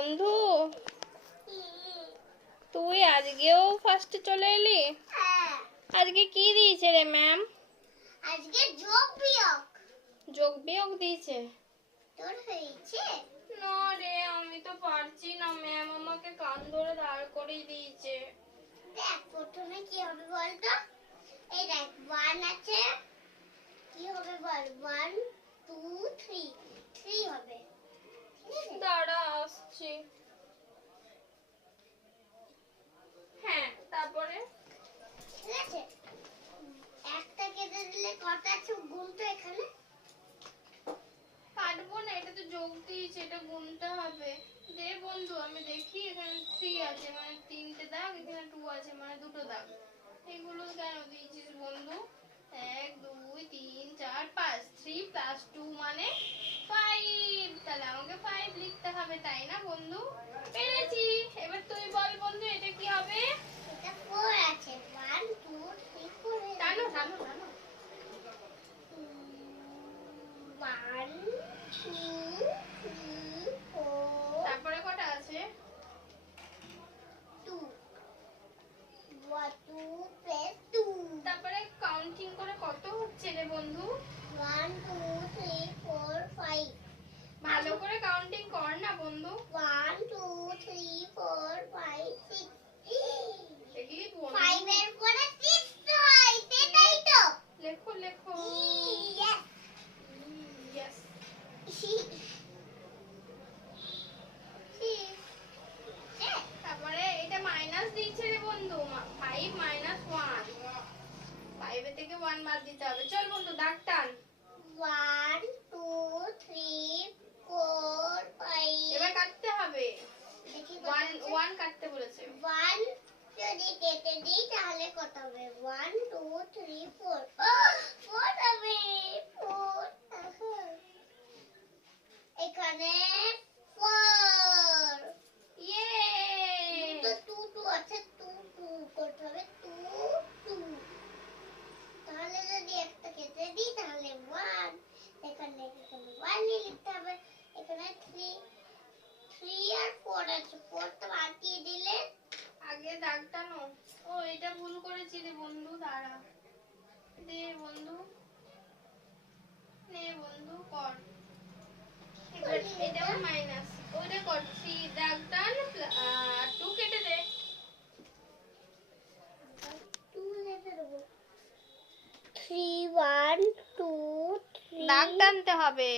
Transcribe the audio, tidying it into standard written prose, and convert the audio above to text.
বন্ধু, তুই আজকেও ফার্স্টে চলে এলি? আজকে কি দিয়েছে রে ম্যাম? আজকে যোগ বিয়োগ। যোগ বিয়োগ দিয়েছে? তোর হয়েছে? না রে, আমি তো পারছি না, ম্যাম আমাকে কান ধরে দাঁড় করিয়ে দিয়েছে। দেখ প্রথমে কি হবে বলতো। এই দেখ 1 আছে, কি হবে বল? 1 2 3 3 হবে। ঠিক আছে, দাঁড়া আসছি। হ্যাঁ, তারপরে? ঠিক আছে, একটা কেটে দিলে কটা আছে গুণ তো এখানে। কাটবো না, এটা তো যোগ দিয়েছে, এটা গুনতে হবে। দে বন্ধু, আমি দেখি। এখানে 3 আছে মানে 3টে দাগ, এখানে 2 আছে মানে 2টো দাগ। এগুলো কেন দিয়েছিস বন্ধু? 1 2 3 4 5, 3 + 2 মানে 5। তাহলে আমাকে 5 লিখতে হবে, তাই না বন্ধু? পেরেছি। এবার তুই বল বন্ধু, এটা কি হবে? এটা 4 আছে, 1 2 3 4 টানো টানো টানো। 1 2 3 4 তারপরে কটা আছে? 2 2 প্লাস 2। তারপরে কাউন্টিং করে কত হচ্ছে রে বন্ধু? 1 2 3 4 5। ভালো করে কাউন্টিং কর না বন্ধু। 1 2 3 4 5 6। দেখলি বন্ধু? 5 এর পরে 6 হয়, সেটাই তো। লেখো লেখো। Yes. ইয়েস। তারপরে এটা মাইনাস দিচ্ছে রে বন্ধু। 5 - 1। 5 এর থেকে 1 বাদ দিতে হবে। চল বন্ধু, দাগ টান। 1 2 3 4 5। এবার কাটতে হবে। দেখি 1 কাটতে বলেছে। 1 যদি কেটে দিই তাহলে কত হবে? 1 2 3 4। 4 হবে, 4। এখানে 4। ইয়ে! তো 2 2 আছে, 2 2 করতে হবে, 2 2। তাহলে যদি একটা কেটে দিই তাহলে 1। এখানে 1 লিখতে হবে। এখানে 3 আর 4 আছে, 4 তো বাদ দিয়ে দিলে। আগে দাগ টানো। ও, এটা ভুল করেছি রে বন্ধু, দাঁড়া। দে বন্ধু, নে বন্ধু, কর। এবার এটা মাইনাস, ওইটা কর। 3 দাগ টান, 2 কেটে দে। 2 লিখে দেবো। 3 1 2 3। দাগ টানতে হবে।